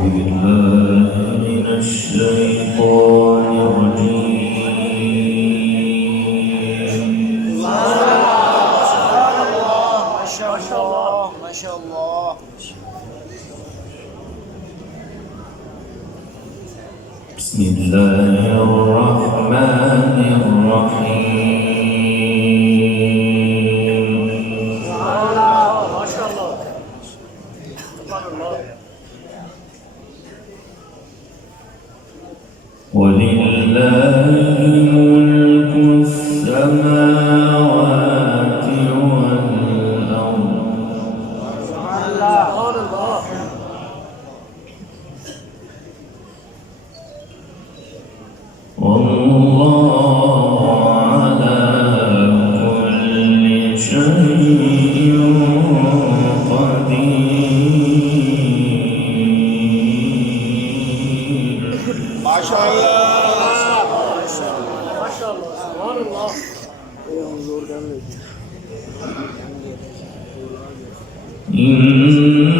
بالله من الشيطان الرجيم. ما شاء الله ما شاء الله. بسم الله الرحمن الرحيم. ما شاء الله سبحان الله. ولله ملك السماوات والأرض. سبحان الله. والله على كل شيء قدير. ما شاء الله ما شاء الله سبحان الله.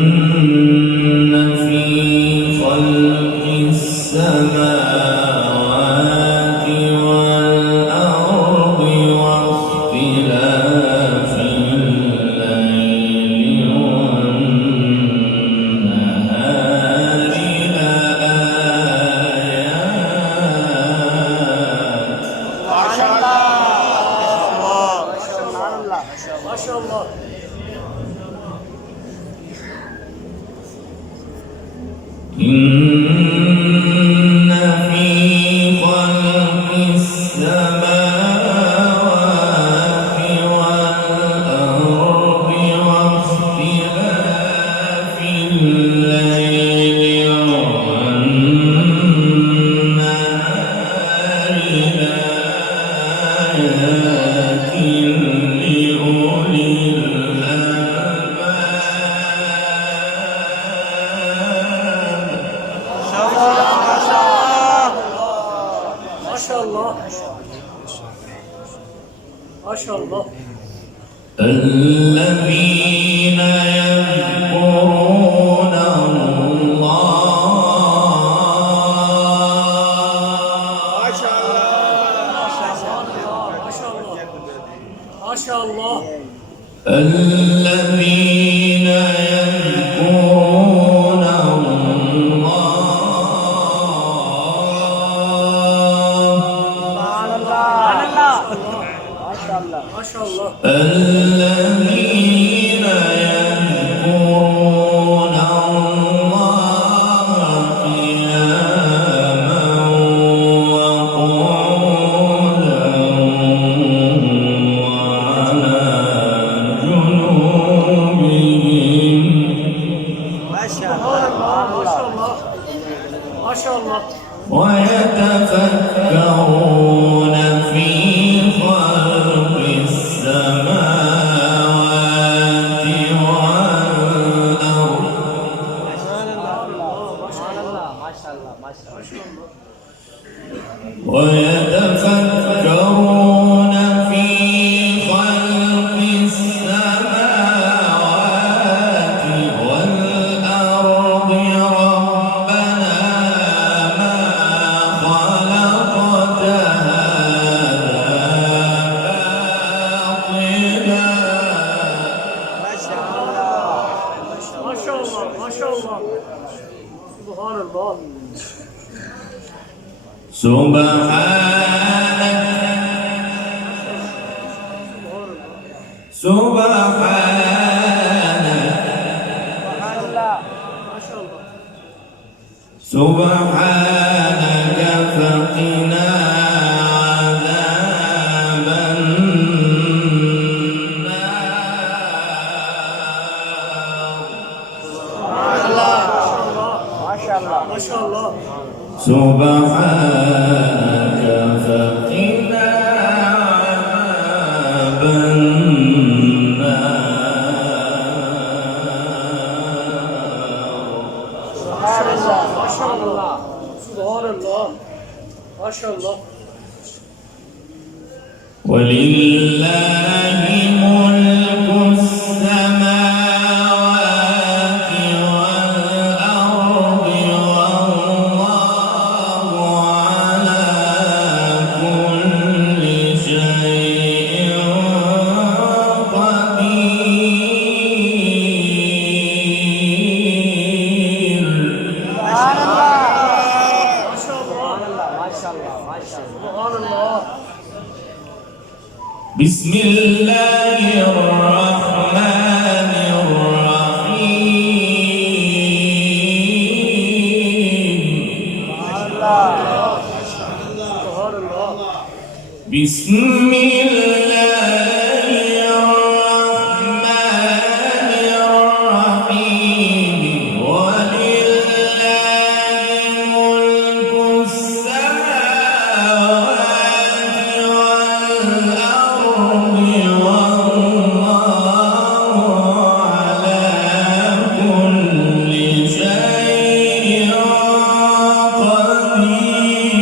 إن في خلق السماوات والأرض واختلاف الليل والنهار لآيات. ما شاء الله ما شاء الله. إن في خلق السماوات والأرض واختلاف الليل والنهار لآيات لأولي ما شاء الله ما شاء الله. الذين يذكرون الله. ما شاء الله. الذين يذكرون الله. ما شاء الله. الذين يذكرون الله قياما وقعودا وعلى جنوبهم. ما شاء الله ما شاء الله. ويتفكرون في خلق السماوات والأرض. ويتفكرون في خلق السماوات والأرض ربنا ما خلقت هذا باطلا. ما شاء الله ما شاء الله سبحان الله. سبحانك فقنا عذاب النار. ما شاء الله ما شاء الله. سبحانك فقنا عذاب النار. ما شاء الله سبحان الله ما شاء الله. ولله ملك السماوات والأرض بسم الله الرحمن الرحيم ولله ملك السماوات والأرض والله على كل شيء قدير.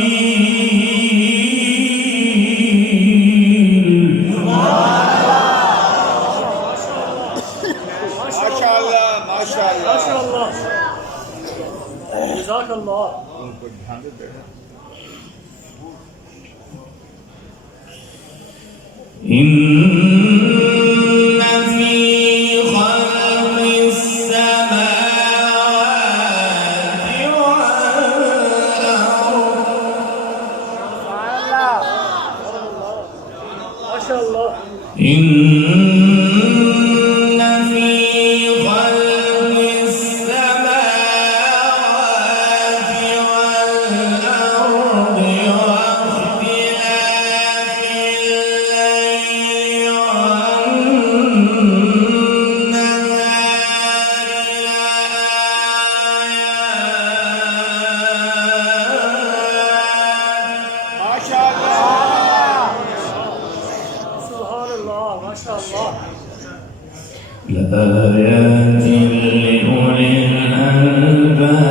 माशाअल्लाह माशाअल्लाह माशाअल्लाह जज़ाकल्लाह إن في خلق السماوات والأرض माशाअल्लाह إن في خلق السماوات والأرض واختلاف الليل والنهار سبحان الله ما شاء الله لآيات لأولي الألباب.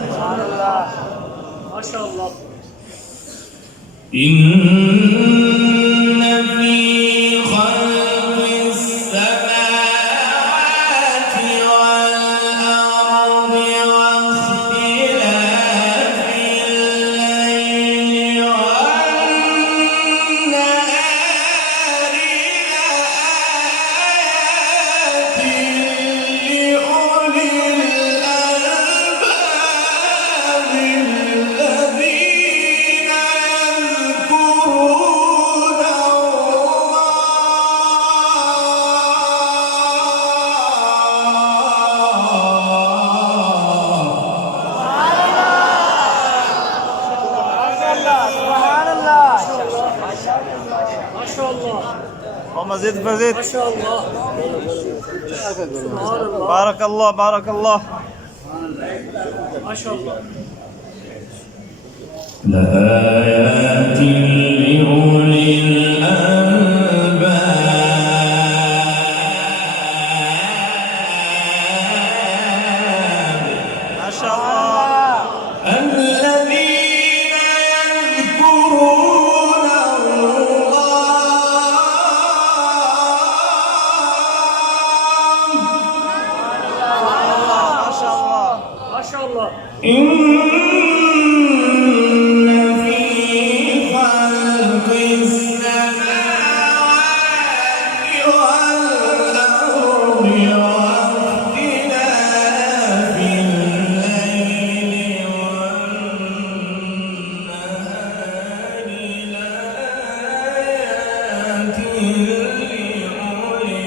سبحان الله ما شاء الله إن في خلق السماوات والأرض واختلاف الليل والنهار لآيات لأولي الألباب الذين يذكرون ما شاء الله اللهم زد فزد. ما شاء الله سبحان الله بارك الله بارك الله. ما شاء الله لآيات لأولي الألباب ما شاء الله. الذين يذكرون ما شاء الله. ما شاء الله إن في خلق السماوات والأرض واختلاف الليل والنهار لآيات لأولي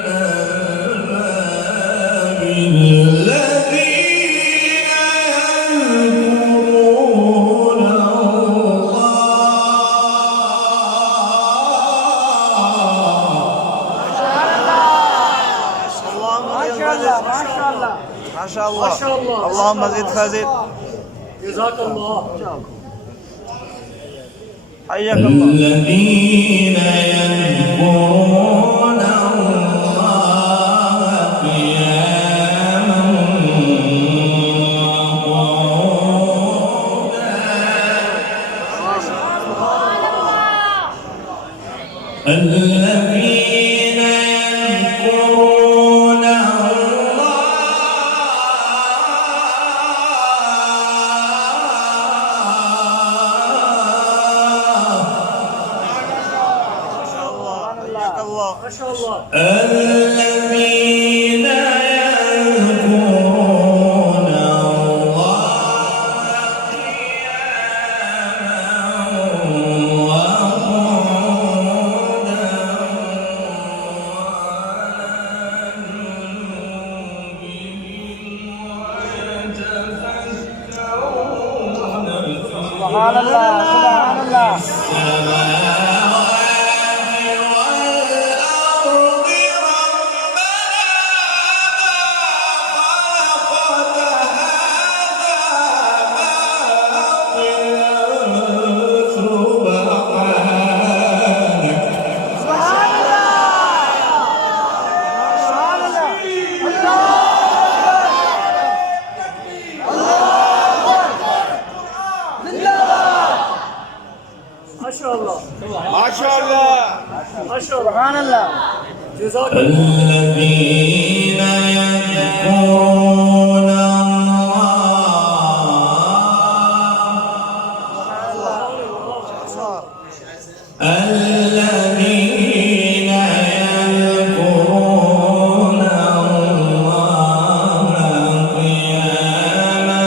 الألباب الذين يذكرون ما شاء الله. ما شاء الله اللهم زد فزد. جزاك الله حياك الله. الذين يذكرون الله قياما وقعودا. الذين يذكرون ما شاء الله. حياك الله. ما شاء الله الذين يذكرون الله قياما وقعودا وعلى جنوبهم ويتفكرون في سبحان الله سبحان الله. الله ما شاء الله ما شاء الله ما شاء الله سبحان الله جزاك الله الذين يذكرون الذين يذكرون الله قياما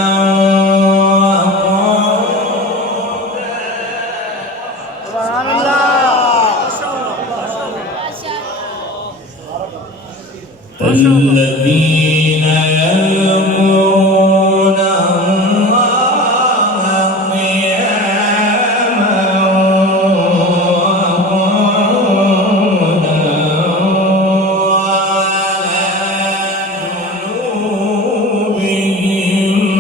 سبحان الله الذين يذكرون الله قياما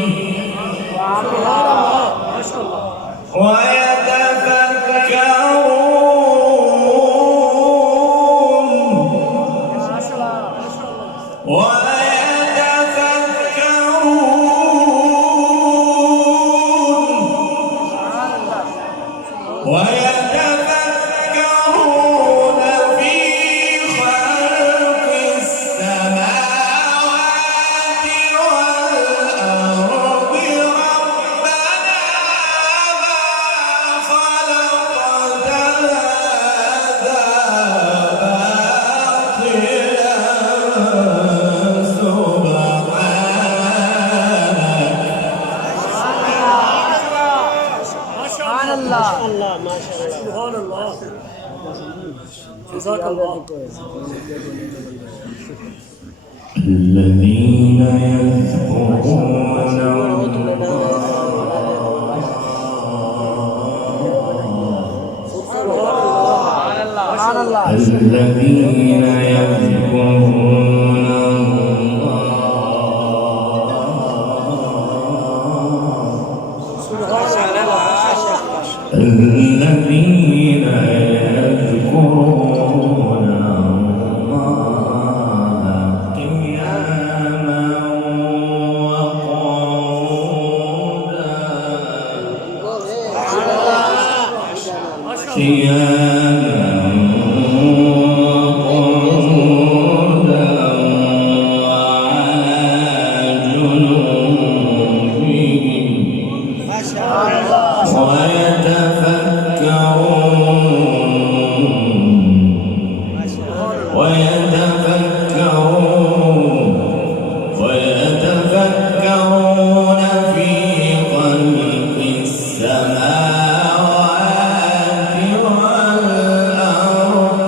وقعودا ويتفكرون في خلق السماوات والأرض ربنا ما خلقت هذا باطلا سبحان الله ما شاء الله سبحان الله جزاك الله الذين يذكرون سبحان الله الذين يذكرون الذين يذكرون الله قياما وقعودا قياما وقعودا وعلى جنوبهم ويتفكرون في خلق السماوات والأرض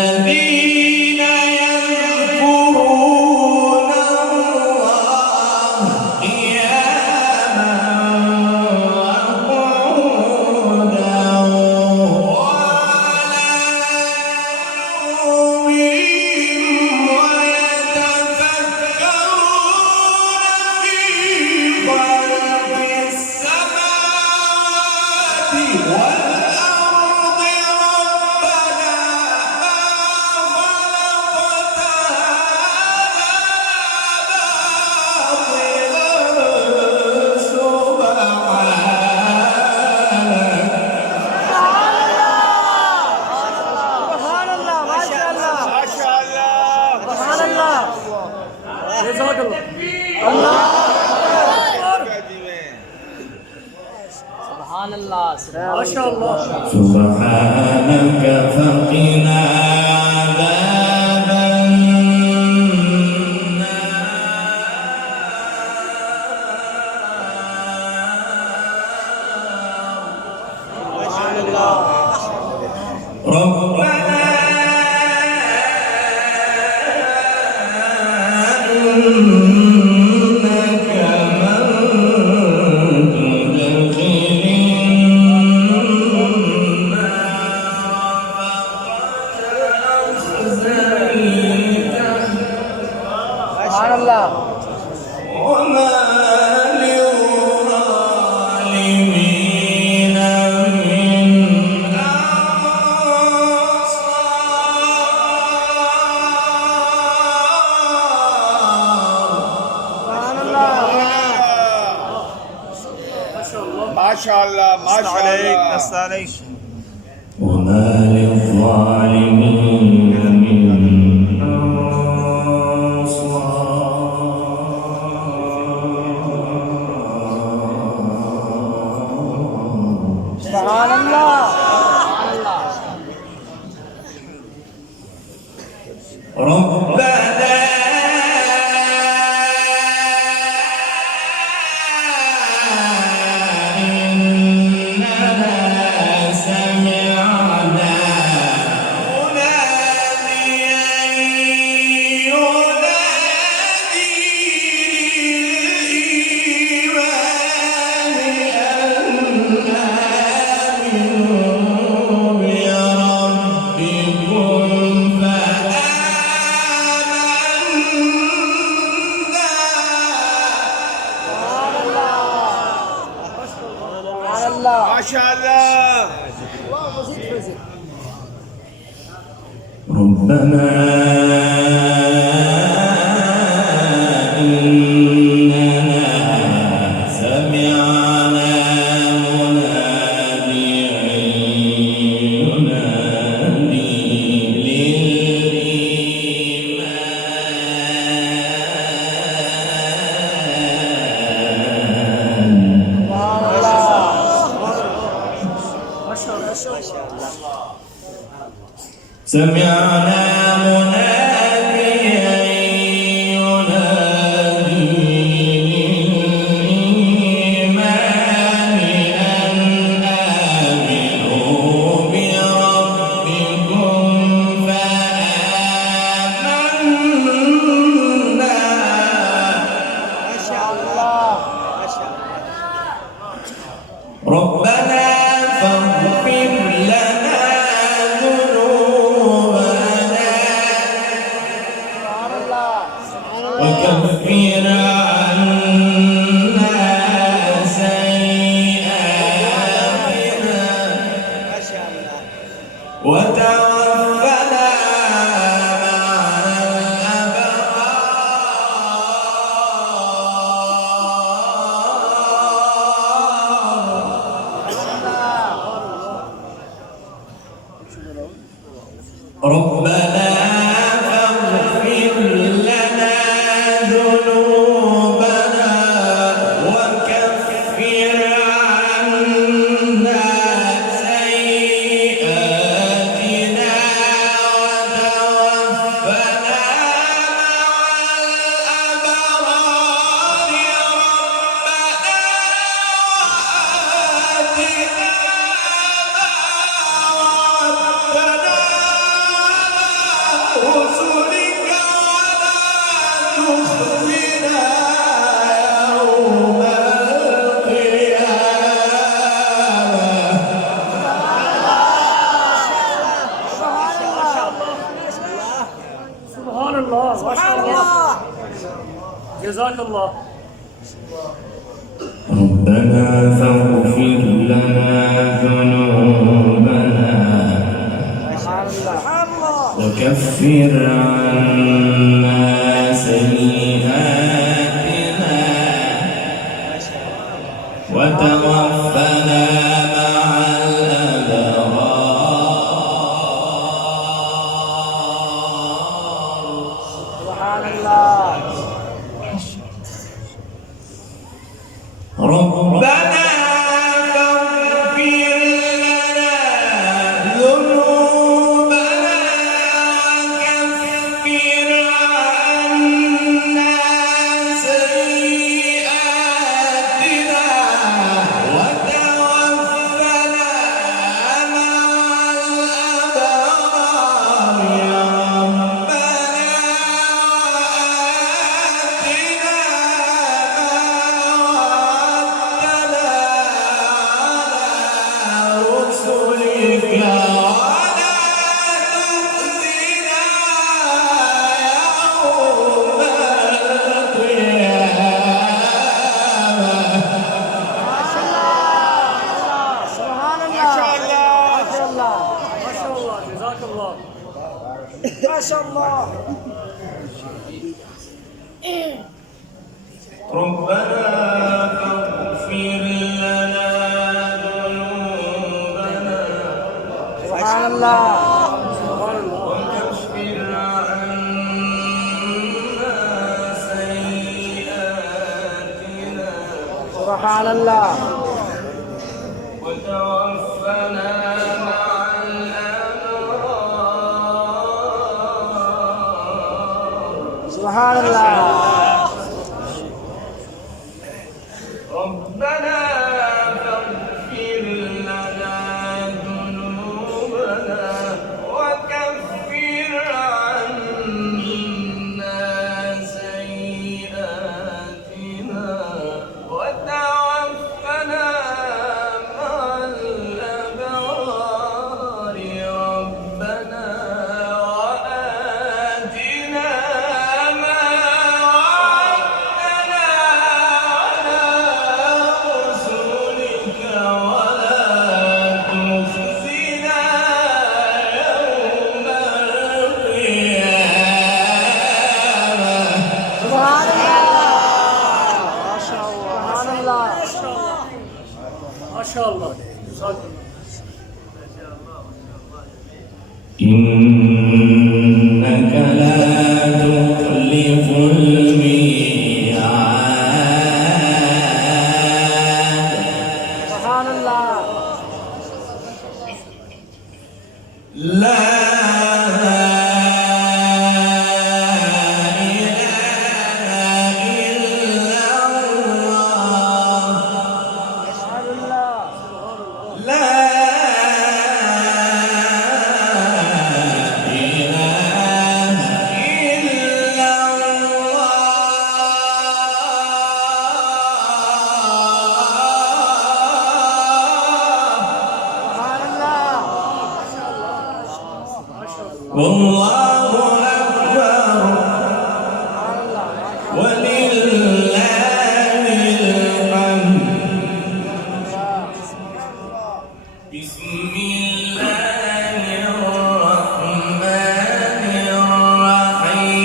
الذين يذكرون الله قياما وقعودا وعلى جنوبهم ويتفكرون في خلق السماوات والأرض ربنا سبحان الله ما شاء الله ما شاء الله سبحان الله جزاك الله الله سبحان الله ما شاء الله سبحانك فقنا عذاب ربنا إنك من MashaAllah, نص عليك MashaAllah. نص عليك. وما للظالمين من أنصار. سبحان الله. ربنا إننا سمعنا مناديا ينادي للإيمان أن آمنوا بربكم سبحان الله. MashaAllah. ربنا إننا سمعنا مناديا ينادي للإيمان سمعنا مناديا ينادي للإيمان أن آمنوا بربكم فآمنا ربنا فاغفر لنا ذنوبنا وكفر عنا سيئاتنا وتوفنا مع الأبرار ربنا فاغفر لنا ذنوبنا وكفر عنا سيئاتنا وتوفنا مع الأبرار ربنا وآتنا رسلك ولا تخزنا يوم القيامة سبحان الله. ما شاء الله. جزاك الله. ربنا فاغفر لنا ذنوبنا وكفر عنا سيئاتنا وتوفنا مع الأبرار سبحان الله. ربنا فاغفر لنا ذنوبنا وكفر عنا سيئاتنا وتوفنا مع الأبرار يا ربنا ما شاء الله. ربنا فاغفر لنا سبحان الله وكفر عنا سيئاتنا سبحان الله وتوفنا مع الأبرار سبحان الله ربنا فاغفر لنا ذنوبنا وكفر عنا سيئاتنا وتوفنا مع الأبرار ربنا وآتنا ما وعدتنا على رسلك ولا تخزنا يوم القيامة سبحان الله سبحان الله ما شاء الله إنك لا تخلف الميعاد سبحان الله لا سبحان الله لا إله إلا الله سبحان الله والله أكبر ولله الحمد بسم الله الرحمن الرحيم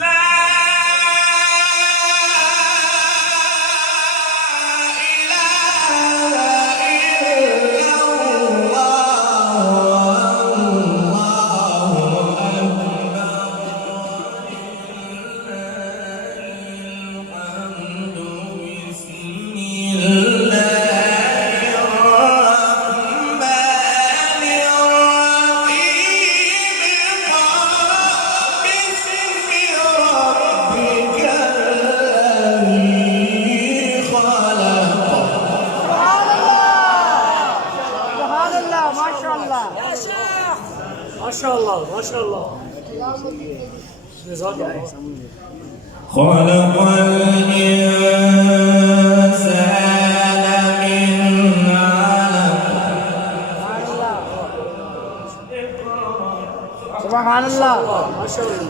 لا سبحان الله ما شاء الله ما شاء الله ما شاء الله جزاك الله خلق الإنسان من علق سبحان الله ما شاء الله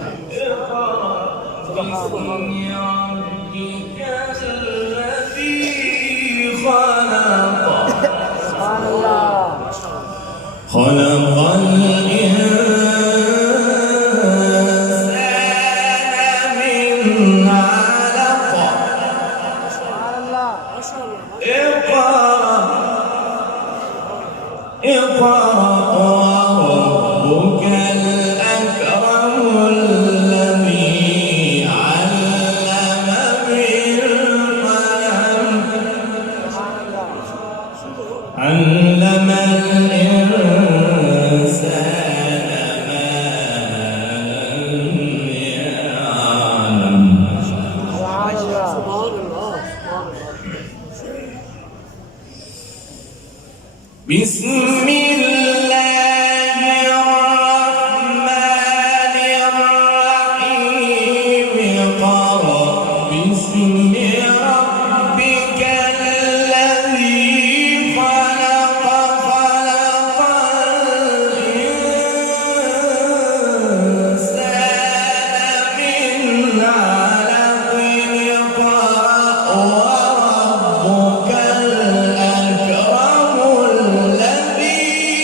باسم ربك الذي خلق سبحان الله خلق الإنسان من علق سبحان الله ما شاء الله اقرأ وربك الأكرم الذي علم بالقلم علم الإنسان ما لم يعلم سبحان الله بسم الله الرحمن الرحيم اقرأ باسم ربك الذي خلق خلق الإنسان من علق اقرأ وربك الأكرم الذي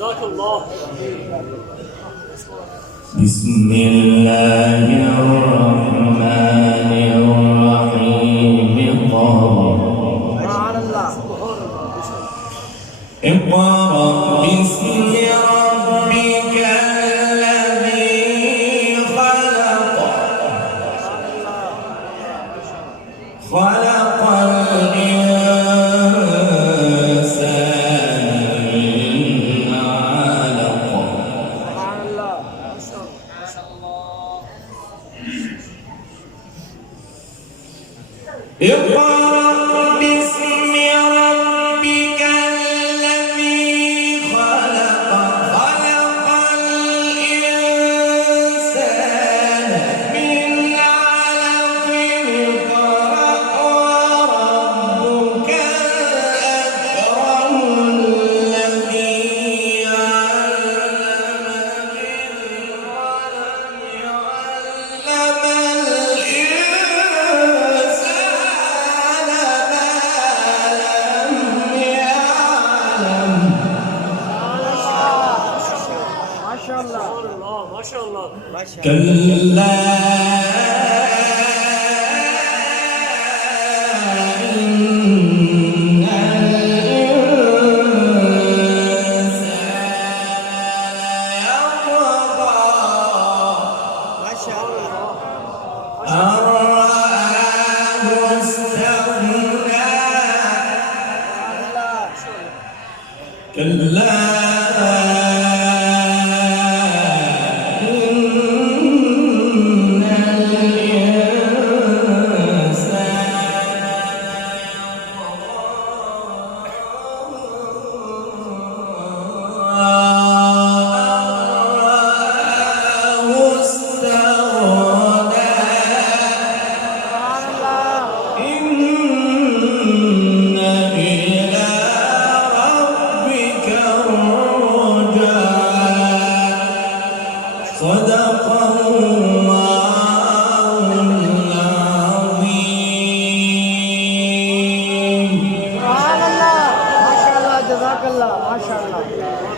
جزاك الله. بسم الله الرحمن الرحيم سبحان الله. اقرأ باسم ربك الذي خلق خلق الإنسان من علق سبحان الله. ما شاء الله. اقرأ باسم ربك الذي خلق خلق الإنسان من علق اقرأ وربك الأكرم الذي علم بالقلم علم الإنسان ما شاء الله. ما شاء الله. كلا إن الإنسان يطغى ما شاء الله. أن رآه استغنى كلا إن إلى ربك الرجعى صدق الله